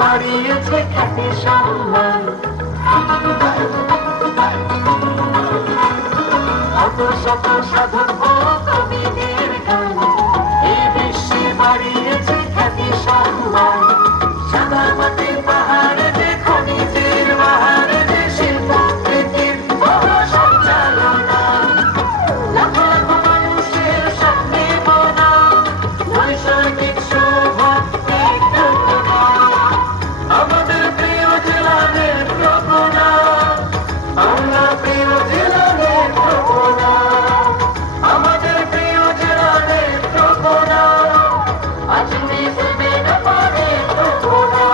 বাড়িয়েছে খ্যাতি সম্মান, শত শত সাধক ও কবিদের গান এই বিশ্বে বাড়িয়েছে খ্যাতি সম্মান। সাদা মাটির পাহাড়ে যে খনিজের বাহারে যে শিল্পকৃতির সঞ্চালনা, লাখ লাখ মানুষের স্বপ্নে বোনা নৈসর্গিক আমাদের প্রিয় জেলা নেত্রকোনা, আমরা প্রিয় জেলা নেত্রকোনা, আমাদের প্রিয় জেলা নেত্রকোনা, আজ মিশবে না পারে নেত্রকোনা।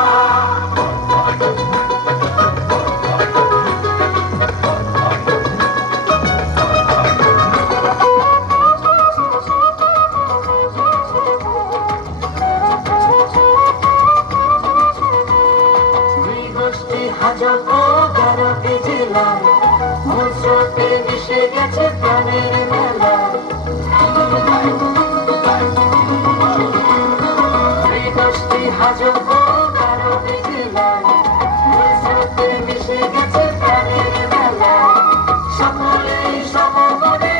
হাজার ও 11টি জেলায় মূল স্রোতে মিশে গেছে প্রাণের মেলা। এই 10টি হাজার ও 11টি জেলায় মূল স্রোতে মিশে গেছে প্রাণের মেলা। সকলেই সমমনে